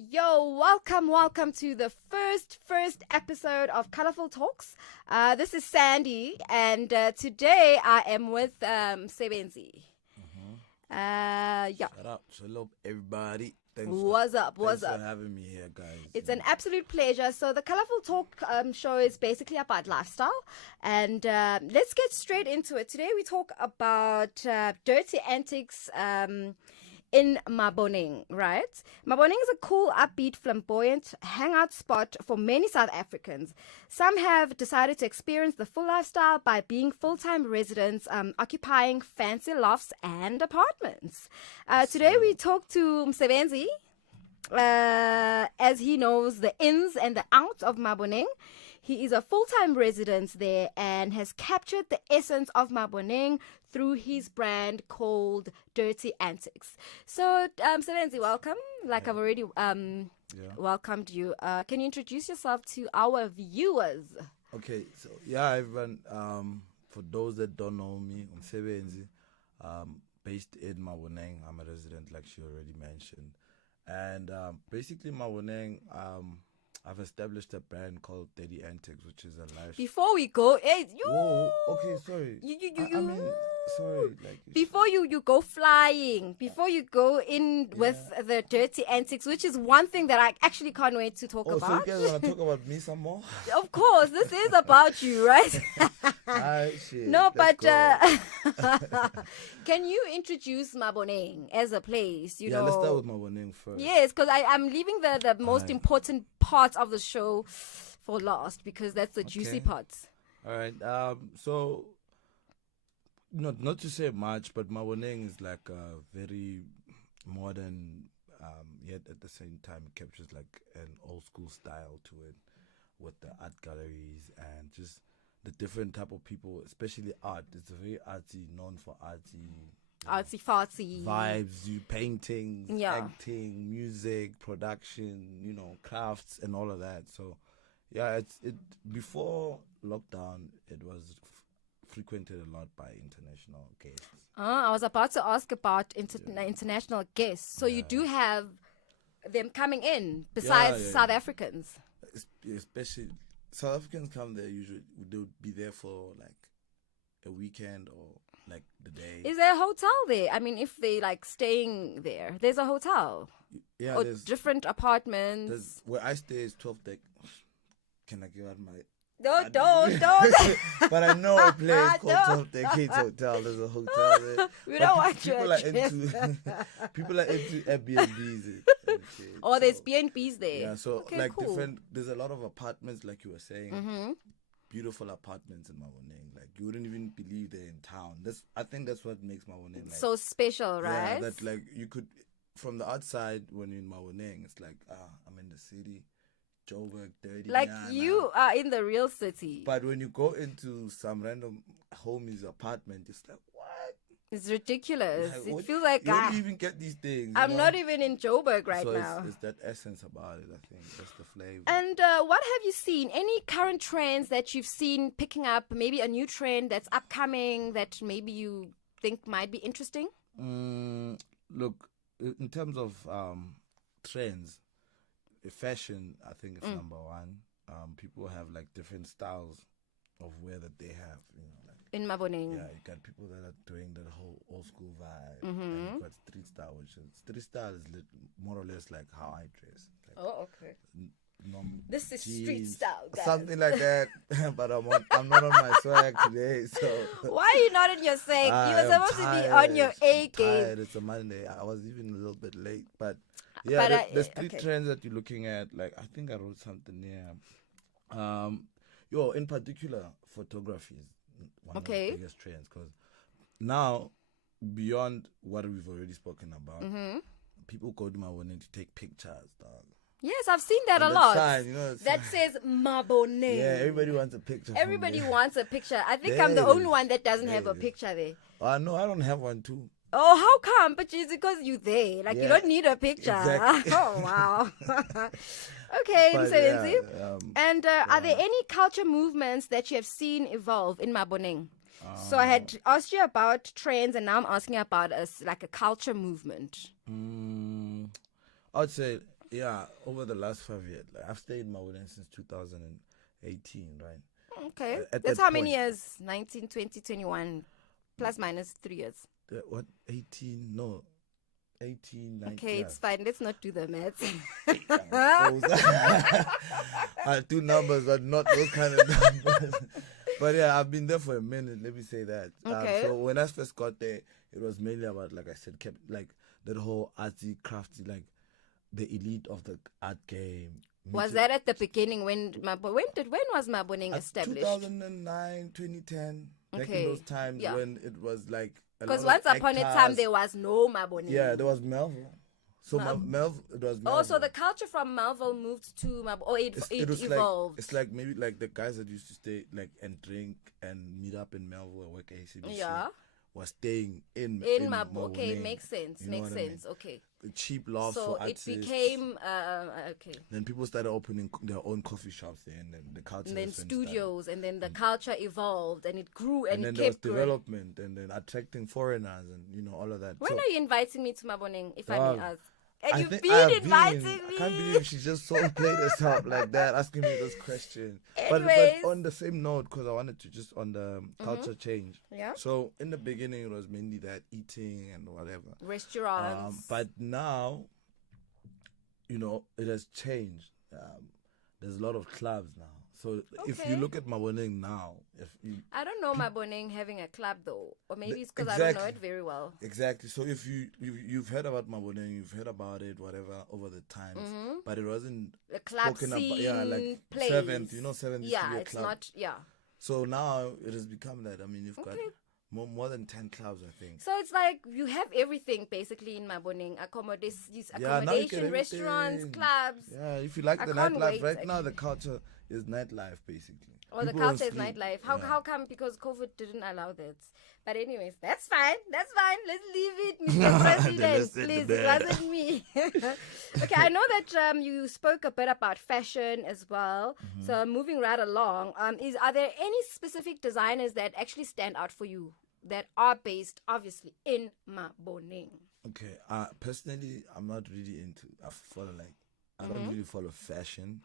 Yo, welcome to the first episode of Colorful Talks. This is Sandy, and today I am with Sebenzi. Yeah. Shut up. Hello, everybody. Thanks What's for having me here, guys. It's an absolute pleasure. So the Colorful Talk show is basically about lifestyle, and let's get straight into it. Today we talk about dirty antics in Maboneng, right? Maboneng is a cool, upbeat, flamboyant hangout spot for many South Africans. Some have decided to experience the full lifestyle by being full-time residents, occupying fancy lofts and apartments. Today we talk to Msebenzi, as he knows the ins and the outs of Maboneng. He is a full-time resident there and has captured the essence of Maboneng through his brand called Dirty Antics. So, Msebenzi, welcome. I've already welcomed you. Can you introduce yourself to our viewers? Okay, so everyone. For those that don't know me, I'm Sebenzi, based in Maboneng. I'm a resident, like she already mentioned, and basically Maboneng. I've established a brand called Dirty Antics, which is a life. Before we go, Whoa, okay, sorry. I mean, sorry. Before you go flying, before you go in with the Dirty Antics, which is one thing that I actually can't wait to talk about. So you guys want to talk about me some more? Of course, this is about you, right? No, but can you introduce Maboneng as a place? Let's start with Maboneng first. Yes, because I'm leaving the most important parts of the show for last because that's the juicy parts. All right. So, not to say much, but Maboneng is like a very modern, yet at the same time it captures like an old school style to it, with the art galleries and just the different type of people, especially art. It's a very artsy, known for artsy fartsy vibes, painting, acting, music, production, crafts and all of that. So it before lockdown it was frequented a lot by international guests. I was about to ask about international guests. So you do have them coming in besides South Africans, especially South Africans come there. Usually they would be there for like a weekend or like the day. Is there a hotel there? I mean, if they like staying there, there's a hotel. Yeah, or different apartments. Where I stay is 12 deck. Can I give out my? Don't. But I know a place called 12 Decades Hotel. There's a hotel there. We don't want you. People are into Airbnbs. There's B&Bs there. Yeah, so cool. different. There's a lot of apartments, like you were saying. Beautiful apartments in Maboneng. Like you wouldn't even believe they're in town. I think that's what makes Maboneng so special, right? Yeah, that like you could, from the outside when you're in Maboneng, it's like I'm in the city. Joburg, dirty. Like you are in the real city. But when you go into some random homie's apartment, it's like, what? It's ridiculous. Like, it feels like you don't even get these things. I'm not even in Joburg right now. It's that essence about it, I think. That's the flavor. And what have you seen? Any current trends that you've seen picking up? Maybe a new trend that's upcoming that maybe you think might be interesting? Look, in terms of trends, fashion, I think is number one. People have like different styles of wear that they have, in Maboneng. Yeah, you got people that are doing that whole old school vibe. And you got street style, street style is more or less like how I dress. Like, okay. This is jeans, street style, guys. something like that. But I'm not on my swag today. So why are you not on your swag? You were supposed to be on your A game. It's a Monday. I was even a little bit late, but. Yeah, the street trends that you're looking at, like I think I wrote something here. In particular, photography is one of the biggest trends because now, beyond what we've already spoken about, people go to Maboneng to take pictures, dog. Yes, I've seen that a lot. Sign, that says Maboneng. Yeah, everybody wants a picture. Everybody wants a picture. I think I'm the only one that doesn't have a picture there. No, I don't have one too. Oh, how come? But it's because you're there. Like, you don't need a picture. Exactly. Oh, wow. Okay, Msebenzi. And are there any culture movements that you have seen evolve in Maboneng? So I had asked you about trends, and now I'm asking about like a culture movement. I would say Yeah, over the last 5 years. Like, I've stayed in Maboneng since 2018, right? Okay. At That's that how point, many years? 19, 20, 21, plus minus 3 years. what, 18? No, 18, 19. Okay, Yeah. it's fine. Let's not do the maths. I do numbers, but not those kind of numbers. But yeah, I've been there for a minute. Let me say that. Okay. So when I first got there, it was mainly about, like I said, kept like that whole artsy, crafty, like the elite of the art game. Was that at the beginning when was Maboneng established? 2009, 2010. Back Okay. in those times Yeah. when it was like Because once upon a time there was no Maboneng. Yeah, there was Melville. So Melville, it was Melville. Oh, so the culture from Melville moved to Maboneng. Oh, it was evolved. Like, it's like maybe like the guys that used to stay like and drink and meet up in Melville and work at ACBC. Yeah. Was staying in Maboneng. Okay, makes sense. You know makes sense. I mean? Okay. Cheap love So for artists. it became okay. Then people started opening their own coffee shops there, and then the culture. And then studios, and then the culture evolved, and it grew, and it then kept there was growing. development, and then attracting foreigners, and all of that. When So, are you inviting me to Maboneng, if I may ask? And I you've think been I've inviting been. me. I can't believe she just so played us up like that, asking me this question. But Anyways. on the same note, because I wanted to just on the culture change. Yeah. So in the beginning, it was mainly that eating and whatever. Restaurants. But now, it has changed. There's a lot of clubs now. So if you look at Maboneng now, I don't know Maboneng having a club though, or maybe it's because I don't know it very well. Exactly. So if you've heard about Maboneng, you've heard about it, whatever, over the times, but it wasn't a club spoken scene about. Yeah, like place. Seventh, Seventh. Yeah, it's it's club. not. Yeah. So now it has become that. I mean, you've got more than 10 clubs, I think. So it's like you have everything basically in Maboneng. Accommodation, restaurants, clubs. Yeah, if you like the nightlife, right now the culture is nightlife basically. Oh, the culture is nightlife. How come? Because COVID didn't allow that. But anyways, that's fine. That's fine. Let's leave it, Mr. President. Please, it wasn't me. Okay, I know that you spoke a bit about fashion as well. So moving right along, are there any specific designers that actually stand out for you that are based, obviously, in Maboneng? Okay, personally, I'm not really I don't really follow fashion.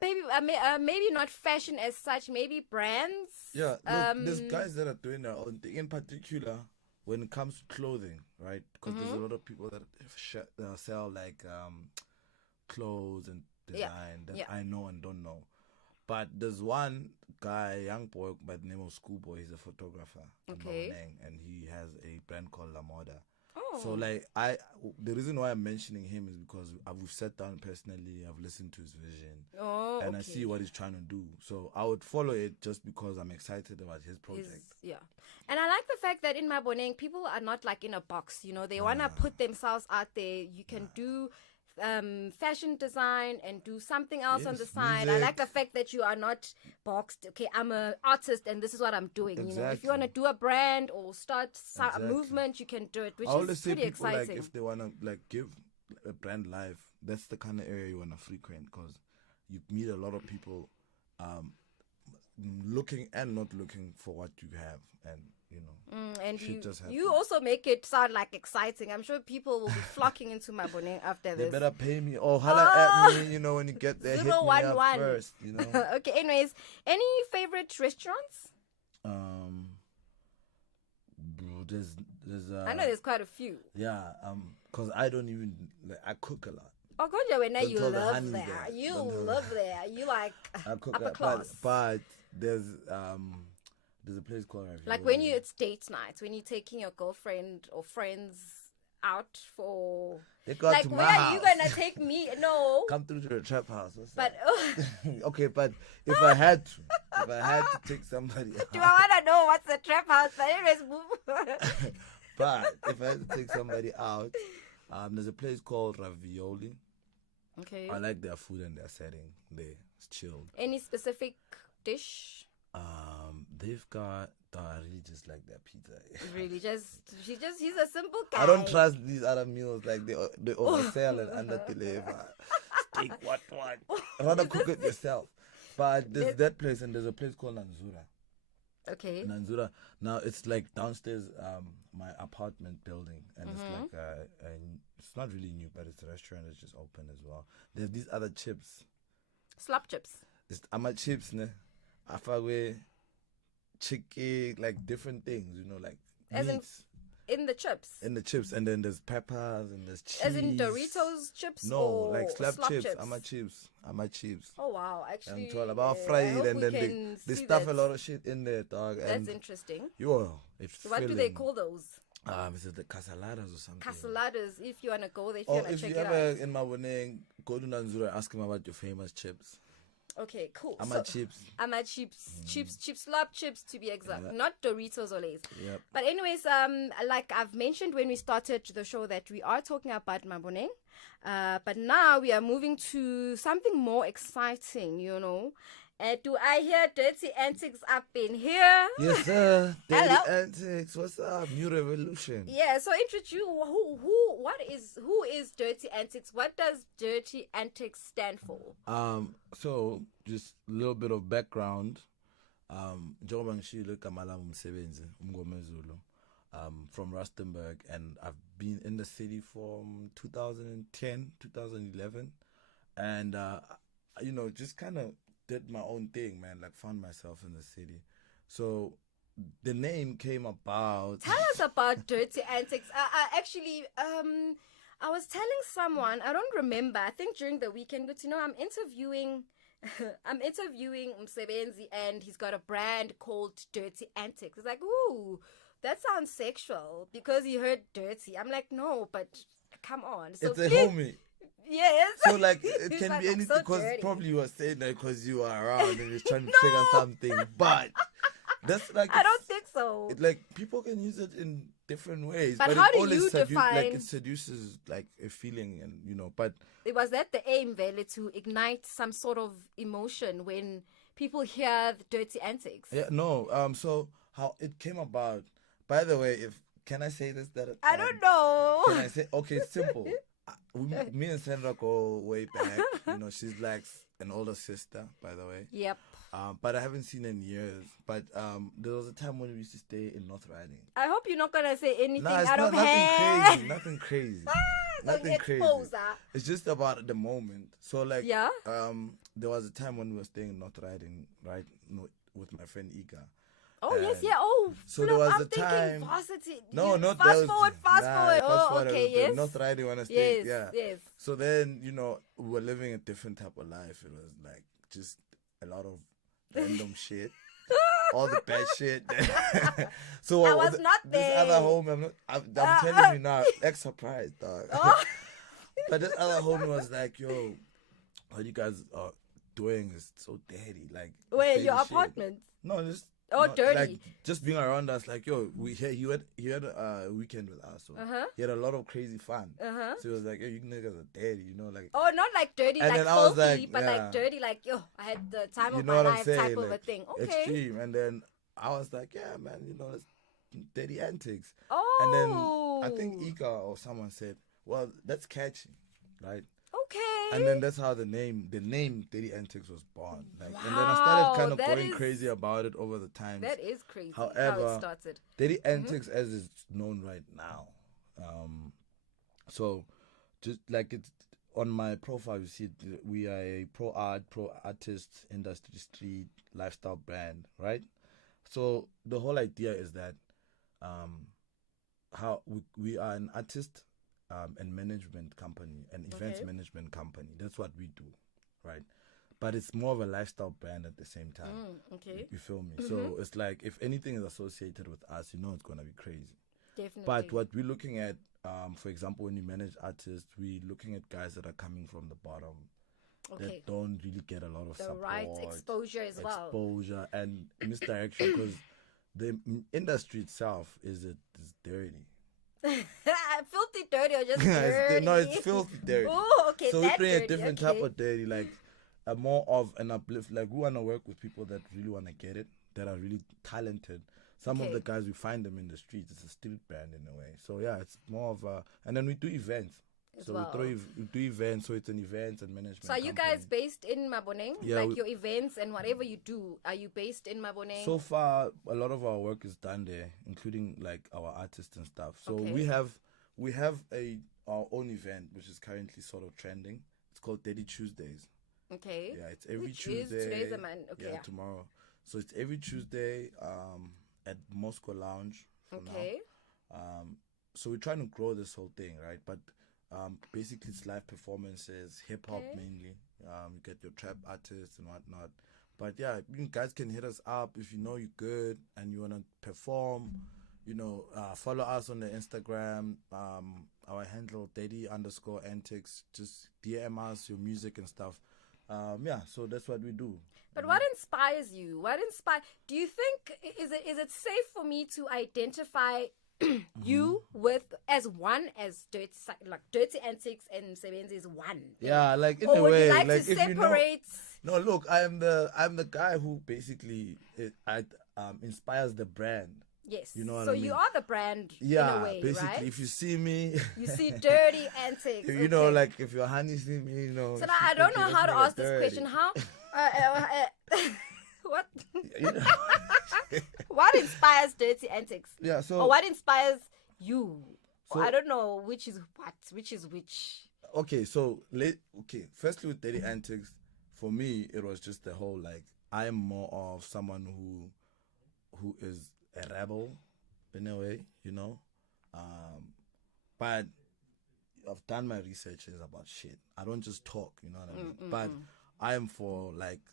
Maybe not fashion as such. Maybe brands. Yeah, look, there's guys that are doing their own thing. In particular, when it comes to clothing, right? Because there's a lot of people that sell like clothes and design that I know and don't know. But there's one guy, young boy by the name of Schoolboy. He's a photographer in Maboneng, and he has a brand called La Moda. So like the reason why I'm mentioning him is because we've sat down personally, I've listened to his vision, and I see what he's trying to do. So I would follow it just because I'm excited about his project. And I like the fact that in Maboneng, people are not like in a box. They want to put themselves out there. You can do fashion design and do something else on the side. Music. I like the fact that you are not boxed. Okay, I'm an artist and this is what I'm doing. Exactly. If you want to do a brand or start a movement, you can do it, which is pretty exciting. Like, if they want to like give a brand life, that's the kind of area you want to frequent, because you meet a lot of people looking and not looking for what you have, and and you also make it sound like exciting. I'm sure people will be flocking into Maboneng after this. They better pay me or holla at me, when you get there. 011. Hit me up first, Okay, anyways, any favorite restaurants? There's I know there's quite a few. Yeah, because I don't even I cook a lot. Oh, God, when you Don't tell the love honeys there. there. You Don't tell love there. You like I cook upper class. but there's a place called Ravioli. Like when it's date night, when you're taking your girlfriend or friends out for... They got like, to where my are house. you going to take me? No. Come through to the trap house. But... Okay, but if I had to take somebody out... Do I want to know what's the trap house? But anyways, move. But if I had to take somebody out, there's a place called Ravioli. Okay. I like their food and their setting. It's chilled. Any specific dish? They've got... I really just like their pizza. Really, he's a simple guy. I don't trust these other meals. Like they oversell and underdeliver. Steak, what? Rather cook it yourself. But there's that place, and there's a place called Nanzura. Okay. Nanzura. Now it's like downstairs, my apartment building, and it's like It's not really new, but it's a restaurant that's just opened as well. They have these other chips. Slap chips. It's ama chips, ne? Afagwe, chicken, like different things, you know, like As meats. In the chips. In the chips, and then there's peppers and there's cheese. As in Doritos chips? No, or like slap chips. Ama chips. Oh wow, actually. I'm all about I fried, hope and we then can they see stuff that. a lot of shit in there, dog. That's And interesting. it's What do they filling. call those? Is it the casaladas or something? Casaladas, if you want to go there, if you Or want to if check you it ever out. in Maboneng, go to Nanzura, ask him about your famous chips. Okay, cool. Ama chips. Ama chips, slap chips to be exact, Yeah. not Doritos or Lay's. Yep. But anyways, like I've mentioned when we started the show that we are talking about Maboneng, but now we are moving to something more exciting, you know. Do I hear dirty antics up in here? Yes, sir. Daily Hello. Antics. What's up? New revolution. Yeah, so introduce who is Dirty Antics? What does Dirty Antics stand for? So just a little bit of background. Njengoba ngishilo igama lami umsebenzi umngomezulu from Rustenburg, and I've been in the city from 2010, 2011, and you know, just kind of did my own thing, man. Like found myself in the city. So the name came about. Tell us about Dirty Antics. I was telling someone, I don't remember, I think during the weekend, but you know, I'm interviewing Msebenzi, and he's got a brand called Dirty Antics. It's like, ooh, that sounds sexual because he heard dirty. I'm like, no, but come on. So It's a please- homie. Yes. So like it He's can like, be "I'm anything, so because dirty." probably you were saying that because you are around and you're trying to trigger something, but that's like I don't think so. it, like people can use it in different ways, But it how do always you like define- it seduces like a feeling, and you know, but Was that the aim, Vele, to ignite some sort of emotion when people hear the Dirty Antics? yeah, no, so how it came about, by the way, if can I say this, that I don't know. can I say, okay, it's simple. Me and Sandra go way back, you know, she's like an older sister, by the way. Yep. But I haven't seen her in years. But there was a time when we used to stay in North Riding. I hope you're not gonna say anything No, it's out not of nothing hand. crazy. Nothing crazy. Don't Nothing crazy. expose her. It's just about the moment. So like, Yeah? there was a time when we were staying in North Riding, right, with my friend Ika. Oh yes, And yeah. Oh, so there flip, was I'm a thinking time- varsity. No, Yeah, not fast those- forward. nah, Oh, forward, okay, yes. North Riding when I stayed, Yes, yeah. yes. So then, you know, we were living a different type of life. It was like just a lot of random shit. All the bad shit. So I was not this there. other home, I'm telling you now, ex surprised, dog. Oh. But this other homie was like, yo, what you guys are doing is so dirty. Like, Where dirty your shit. apartment? No, just dirty. Like, just being around us, like, yo, he had a weekend with us, so he had a lot of crazy fun. So he was like, yo, you niggas are dirty, you know, like. Oh, not like dirty, And like then I was filthy, like, but yeah. like dirty, like yo, I had the time You of know my what I'm life saying? type of a Like, thing. Okay. extreme. And then I was like, yeah, man, you know, it's dirty antics. Oh. And then I think Ika or someone said, well, that's catchy, right? Okay. And then that's how the name Dirty Antics was born. Like, and then I Wow, started kind of that going is- crazy about it over the time. That is crazy. how However, it started. Dirty Antics as it's known right now. So just like it's on my profile, you see we are a pro artist, industry, street, lifestyle brand, right? So the whole idea is that how we are an artist and management company, an events Okay. management company. That's what we do, right? But it's more of a lifestyle brand at the same time. Okay. You feel me? So it's like if anything is associated with us, you know it's gonna be crazy. Definitely. But what we're looking at, for example, when you manage artists, we're looking at guys that are coming from the bottom, okay. that don't really get a lot of The support, right exposure as well. exposure and misdirection, because the industry itself is dirty. Filthy dirty or just It's- dirty? no, it's filthy dirty. Oh, okay. So we that bring a dirty, different okay. type of dirty, like a more of an uplift. Like we want to work with people that really want to get it, that are really talented. Some of Okay. the guys, we find them in the streets. It's a street band in a way. So yeah, it's more of a, and then we do events. As So well. we do events. So it's an events and management. So are you company. guys based in Maboneng? Yeah, like we- your events and whatever you do, are you based in Maboneng? So far, a lot of our work is done there, including like our artists and stuff. So Okay. we have we have our own event which is currently sort of trending. It's called Dirty Tuesdays. Okay. Yeah, it's every Which Tuesday. Is today's the man. Okay. Yeah, tomorrow. So it's every Tuesday at Moscow Lounge. Okay. So we're trying to grow this whole thing, right? But basically it's live performances, hip hop mainly. You get your trap artists and whatnot. But yeah, you guys can hit us up if you know you're good and you wanna perform. Follow us on the Instagram. Our handle Daddy_antics. Just DM us your music and stuff. So that's what we do. But what inspires you? Do you think is it safe for me to identify you as Dirty Antics and Sebenzi is one? Yeah, like in or a would way, you like like to if separate? No, look, I'm the guy who basically inspires the brand. Yes. You know what so I mean? you are the brand Yeah, in a way, basically, right? if you see me, You see Dirty Antics. you know, like if your honey see me, So now I don't know how to ask this question. How? What? What inspires Dirty Antics? Yeah. So. Or what inspires you? So, I don't know which is what. Which is which. Okay. So firstly with Dirty Antics, for me it was just the whole like I am more of someone who is a rebel in a way, but I've done my researches about shit. I don't just talk, you know what I mean? But I am for like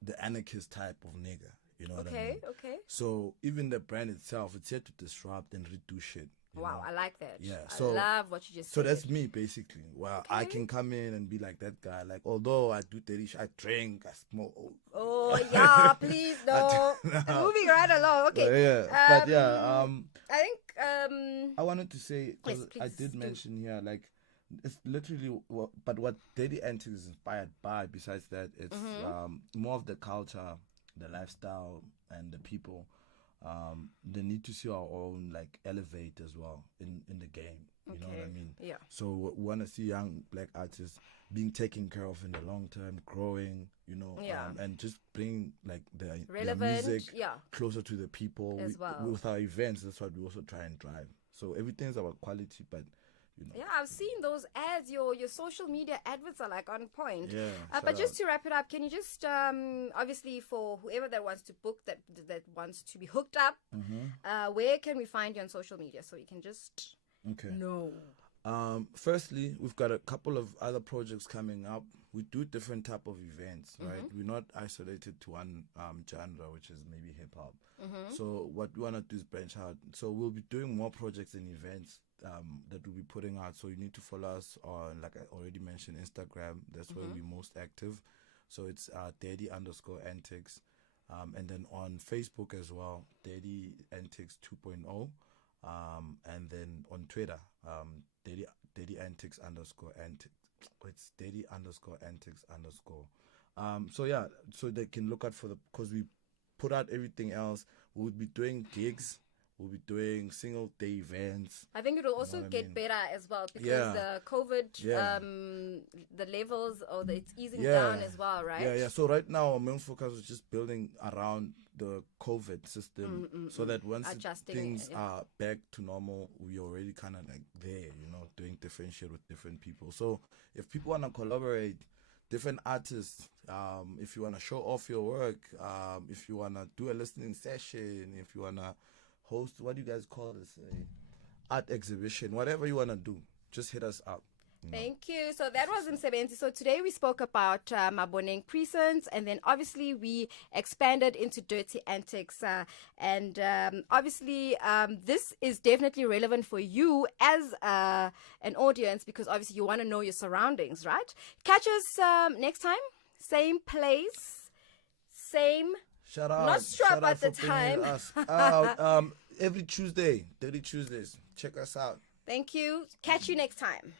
the anarchist type of nigga, you know what I mean? Okay. So even the brand itself, it's here to disrupt and redo shit. Wow, I like that. Yeah, I love what you just said. So that's me basically. Well, I can come in and be like that guy. Like, although I do dirty shit, I drink, I smoke. Oh yeah, please no. Moving right along. Okay. I think I wanted to say, yes, I did mention here, like, it's literally what Dirty Antics is inspired by. Besides that, it's more of the culture, the lifestyle, and the people. They need to see our own like elevate as well in the game. You know what I mean? Yeah. So we want to see young black artists being taken care of in the long term, growing. And just bring like their music closer to the people as well. With our events. That's what we also try and drive. So everything's about quality, but. Yeah, I've seen those ads. Your social media adverts are like on point. Yeah. But just to wrap it up, can you just obviously for whoever that wants to book that wants to be hooked up, where can we find you on social media so we can just know? Firstly, we've got a couple of other projects coming up. We do different type of events, right? We're not isolated to one genre, which is maybe hip hop. So what we want to do is branch out. So we'll be doing more projects and events that we'll be putting out. So you need to follow us on, like I already mentioned, Instagram. That's where we're most active. So it's Daddy_antics. And then on Facebook as well, Daddy Antics 2.0. And then on Twitter, Daddy Antics _antics. It's Daddy_antics_. So they can look out because we put out everything else. We'll be doing gigs. We'll be doing single day events. I think it will also get better as well because the COVID, the levels it's easing down as well, right? Yeah. So right now our main focus is just building around the COVID system so that once things are back to normal, we already kind of like there, doing different shit with different people. So if people want to collaborate, different artists, if you want to show off your work, if you want to do a listening session, if you want to host, what do you guys call this? Art exhibition, whatever you want to do, just hit us up. Thank you. So that was Msebenzi. So today we spoke about Maboneng Precinct, and then obviously we expanded into Dirty Antics. And obviously this is definitely relevant for you as an audience because obviously you want to know your surroundings, right? Catch us next time, same place, same. Shout out. Not sure Shout about out the for bringing time. us out. Every Tuesday, Dirty Tuesdays. Check us out. Thank you. Catch you next time.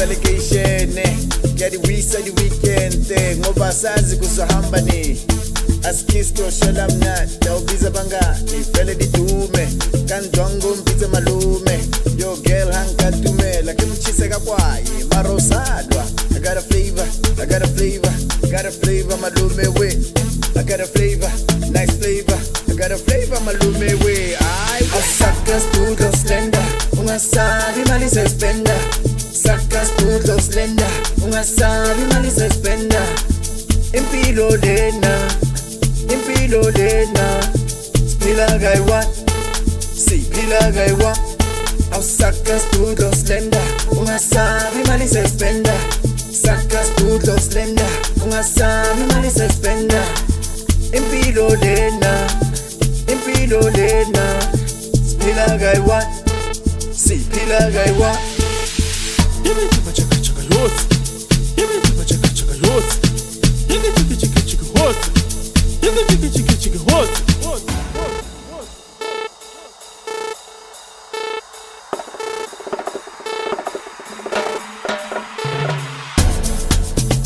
Allegation, get the weekend, ngoba sazi kuzohamba ni Askisto shola mnati dawubiza bangani vele didume kanjwangu mbize malume yo girl hankatumela kimchise kakwaye marosadwa I got a flavor, I got a flavor, got a flavor malume we I got a flavor, nice flavor, I got a flavor malume we Sakas puto slender, ungasabi mali se spenda Sakas puto slender, ungasabi mali se spenda Impilo lena Spila gaiwa Si pila gaiwa Au sakas puto slender Ungasabi mali se spenda Sakas puto slender Ungasabi mali se spenda Impilo lena Spila gaiwa Si pila gaiwa Yebe tuba chaka chaka lots.